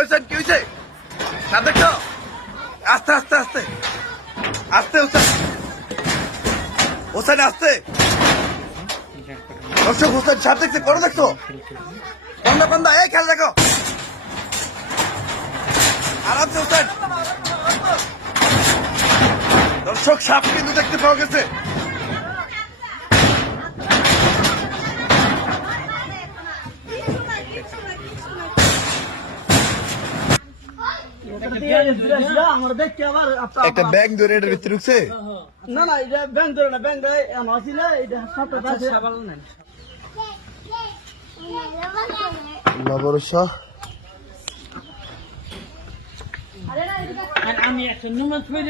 হোসেন, কি হয়েছে না দেখছ? আস্তে আস্তে আস্তে। আস্তে, হোসেন। হোসেন, আস্তে। দর্শক, হোসেন সাপ দেখছে, করো দেখছ? কন্দা কন্দা, এই খেয়াল দেখো আরামসে হোসেন। দর্শক, সাপ কিন্তু দেখতে পাওয়া গেছে আমার দেখতে আবার একটা ব্যাগ ধরে এটার ভিতরে ঢুকছে? না না এটা ব্যাংক ধরে না ব্যাংক ধরে এমন আসিল এটা সাতটা পাশে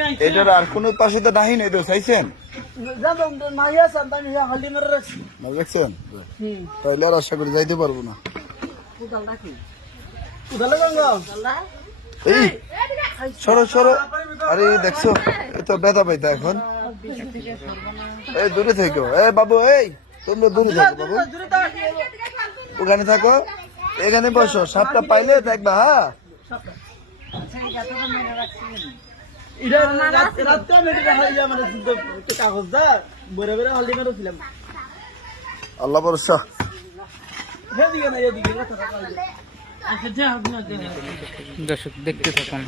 আইছি। এটার আর কোনো পাশে তো নাহি নেই তো চাইছেন? না দেখছেন? হুম। আর আশা করি যাইতে পারব না। এই সরো সরো। আরে দেখছ? এ তো ব্যথা পাইতা এখন। এই দূরে থেকো। এ বাবু এই তোমরা দূরে থাকো বাবু। ওখানে থাকো। এখানে বসো। সাপটা পাইলে দেখবা হ্যাঁ আল্লাহ ভরসা। এদিকে না এদিকে দর্শক দেখতে থাকুন।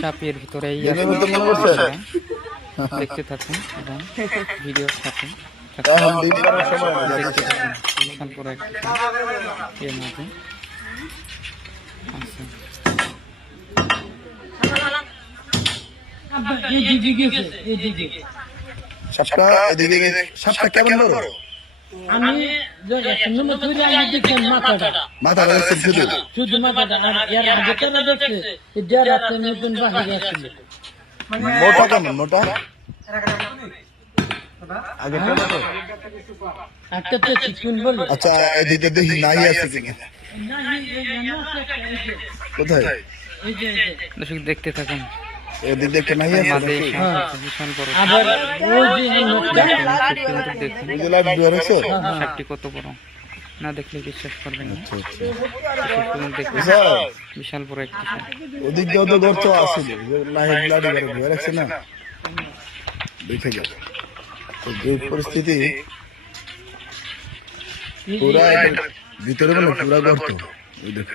সাপের ভিতরে দেখতে থাকুন এবং ভিডিও সাথে দেখতে থাকুন। এর সাপটা এদিকে সাপটা কেমন বড় আমি মাথাটা? শুধু। শুধু মাথাটা আর এর আগে কেন দেখছে এটা রাতে নতুন বাহিরে আসছিল মোটা কেমন মোটা? আগে কেমন তো? একটা তো চিকুন বলে আচ্ছা এদিকে দেখি নাই আছে কিনা কোথায়? দেখতে থাকুন। এদিক দেখে নাই আছে? আছে, বিশাল বড় আবার ওই যে মুখটা সাপটি কত বড়? না দেখলে বিশ্বাস করবেন না। আচ্ছা, আচ্ছা। বিশাল। বড় একটি ওদিক দিয়েও তো গর্ত আছে। হয়ে রাখছে না। দেখে যাও। তো যে পরিস্থিতি পুরা ভিতরে মানে পুরা গর্ত ওই দেখো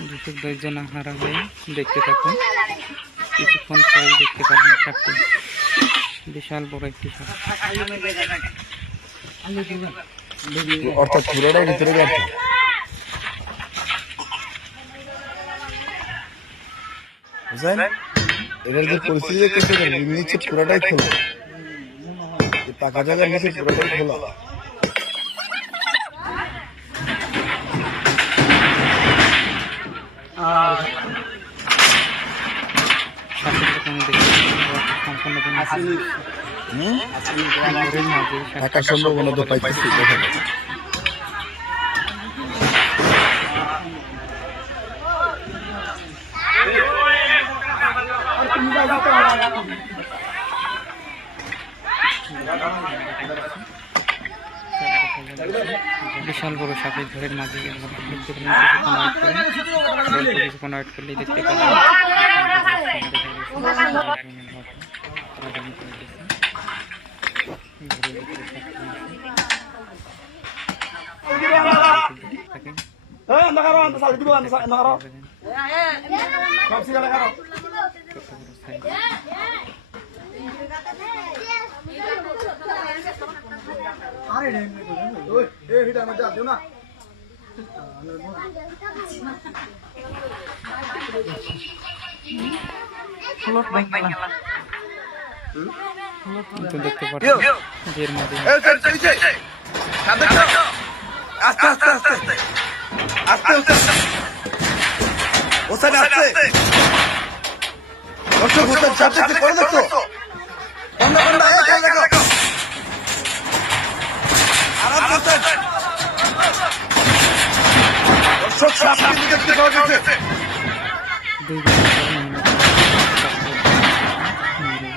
দর্শক ধৈর্য না হারা হয়ে দেখতে থাকুন। কিছুক্ষণ পরে দেখতে পাবেন সাপটি বিশাল বড় একটি সাপ অর্থাৎ পুরোটাই ভিতরে গর্ত বুঝলেন এটার যে পরিস্থিতি দেখতেছে নিচে পুরোটাই খোলা। পাকা জায়গার নিচে পুরোটাই খোলা। সম্ভাবনা তো পাইতেছি দেখা বিশাল বড় সাপের ঘরের মাঝে কিছুক্ষণ ওয়েট করলেই দেখতে পাবেন এর মাঝে আস্তে আস্তে আস্তে। আস্তে আস্তে। দর্শক হোসেন করে পাওয়া গেছে দুই ঘণ্টা পর মেহনত মেরে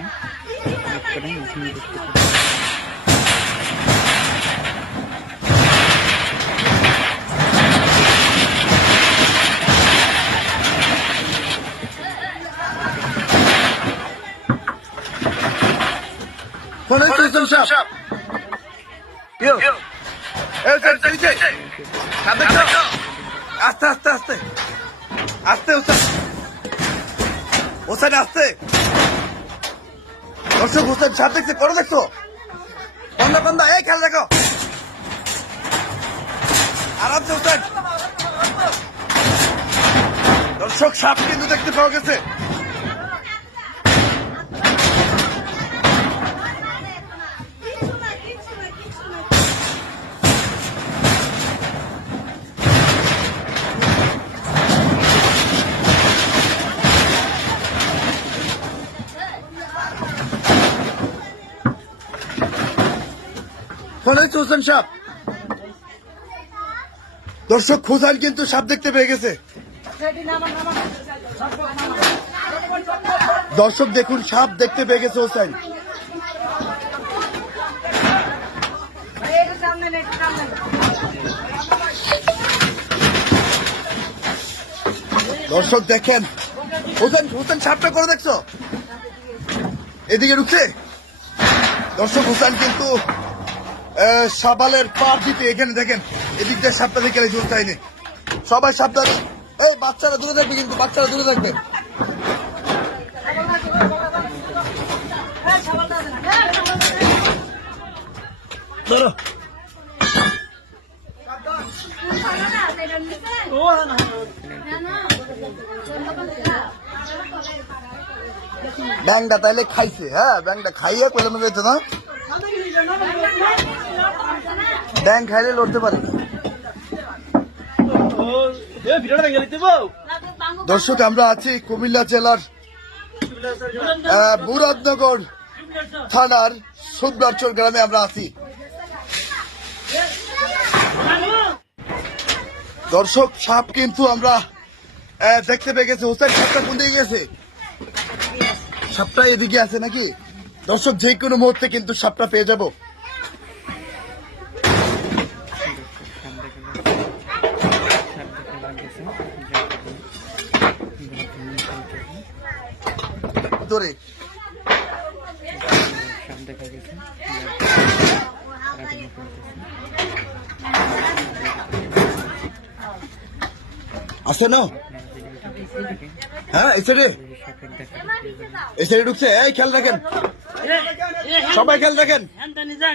এখানে দেখতে পাচ্ছি মনে আস্তে আস্তে আস্তে আস্তে। দর্শক হোসেন সাপ দেখছে, করো দেখছ? বন্ধা বন্ধা এই খেলা দেখো। আরামসে হোসেন দর্শক, সাপ কিন্তু দেখতে পাওয়া গেছে। হোসেন সাপ। দর্শক খোঁজান কিন্তু সাপ দেখতে পেয়ে গেছে। দর্শক, দেখুন, সাপ দেখতে পেয়ে গেছে হোসেন দর্শক, দেখেন। হোসেন হোসেন সাপটা করে দেখছ? এদিকে ঢুকছে। দর্শক হোসেন কিন্তু সাবালের পার দিতে, এখানে দেখেন, এদিক দিয়ে সাপটা দেখে জোর চাইনি সবাই সাবধান। এই, বাচ্চারা দূরে থাকবে কিন্তু, বাচ্চারা দূরে থাকবে। ব্যাংটা তাইলে খাইছে হ্যাঁ ব্যাংটা খাইয়ে পেলে মনে যেত না। ব্যাং খাইলে লড়তে পারে। দর্শক, আমরা আছি কুমিল্লা জেলার মুরাদনগর থানার সুন্দরচর গ্রামে আমরা আছি। দর্শক, সাপ কিন্তু আমরা দেখতে পেয়ে গেছি। হোসেন, সাপটা কোন দিকে গেছে? সাপটা এদিকে আছে নাকি? দর্শক, যে কোনো মুহূর্তে কিন্তু সাপটা পেয়ে যাব। ধরে। সাপ দেখা গেছে। আসো না হ্যাঁ এই সাইডে এই সাইডে ঢুকছে। এই খেয়াল রাখেন। সবাই খেয়াল রাখেন। দাও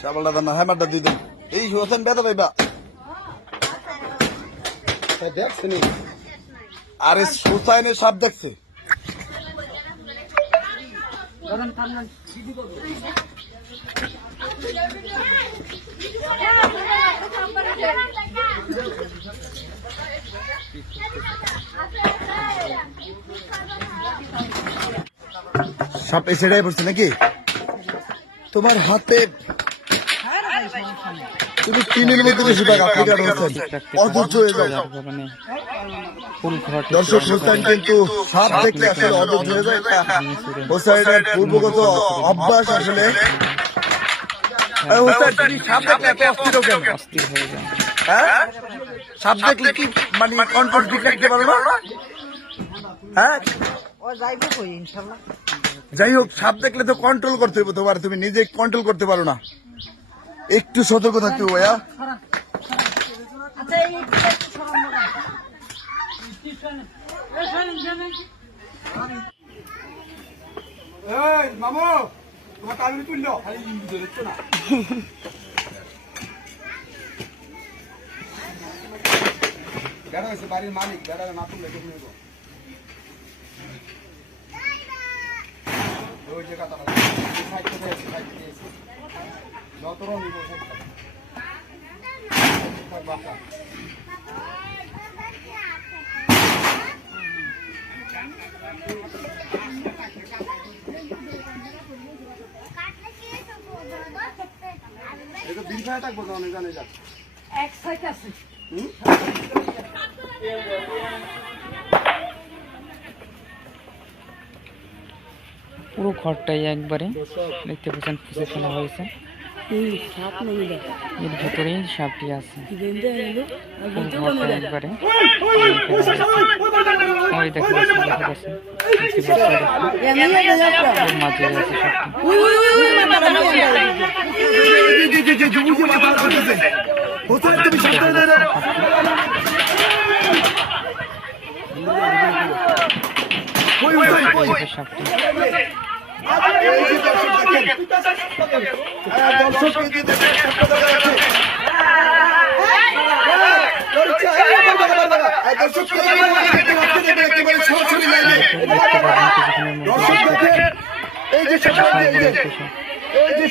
সাবালটা দেন এই হোসেন বেদা পাইবা দেখছেনি আরে সুসাইনের সাপ দেখছে। এই সাইডে পড়ছে নাকি? তোমার হাতে তুমি তিনের মধ্যে বেশি হোসেন অধৈর্য হয়ে যাও। দর্শক কিন্তু সাপ দেখলে আসলে অধৈর্য হয়ে যায়। পূর্বগত অভ্যাস আসলে হোসেন তুমি সাপ দেখলে এত অস্থির কেন? অস্থির হয়ে যায় হ্যাঁ? সাপ দেখলে কি মানে কন্ট্রোল ঠিক রাখতে পারো না হ্যাঁ? যাই হোক সাপ দেখলে তো কন্ট্রোল করতে হবে তোমার তুমি নিজে কন্ট্রোল করতে পারো না। একটু সতর্ক থাকতে হবে ভাইয়া মামু তোমার কামি তুললো। খালি না। বেড়া হয়েছে বাড়ির মালিক বেড়া না তুললে দেখে নেব ওই যে কথা সাইড থেকে আছে সাইড থেকে আছে যত রং নিবো সাইড বাচ্চা পুরো ঘরটাই একবারে দেখতে পাচ্ছেন পুষে ফেলা হয়েছে এর ভিতরেই সাপটি আছে ঘরটা একবারে ওই দেখতে পাচ্ছেন দেখা যাচ্ছে দেখতে পাচ্ছেন মাঝে আছে সাপটি এই যে এই যে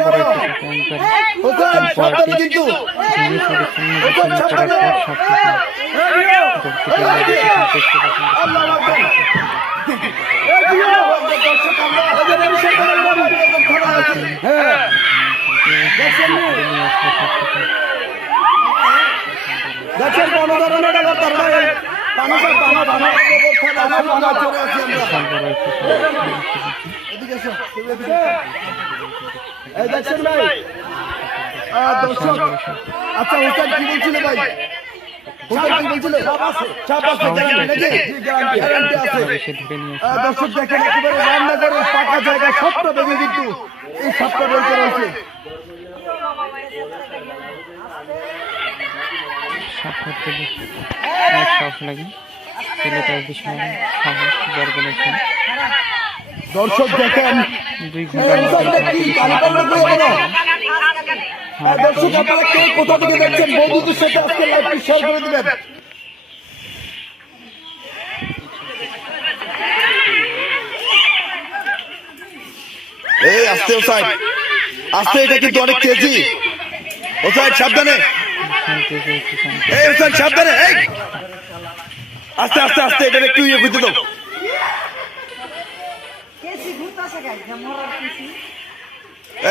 বড় একটি এই দেখছেন ভাই? দর্শক আচ্ছা হোসেন কি বলছিল ভাই? দর্শক দেখেন একেবারে রান্নাঘরের পাকা জায়গা সবটা ভেঙে কিন্তু এই দর্শক দেখেন। দুই দর্শক আপনারা কে কোথা থেকে দেখছেন? বন্ধুদের সাথে আজকে লাইভটি শেয়ার করে দিবেন। এই আস্তে ওসাইড আস্তে এটা কিন্তু অনেক তেজি। ওসাইড সাবধানে। এই ওসাইড সাবধানে। এই। আস্তে আস্তে আস্তে এটা একটু ইয়ে বুঝতে দাও।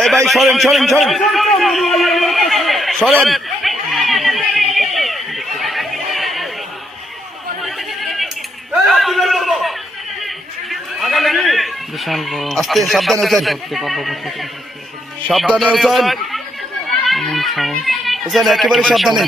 এই ভাই সরেন সরেন সরেন। সরেন। আস্তে সাবধানে বসেছে সাবধানে ওসাইড এমন একেবারে সাবধানে।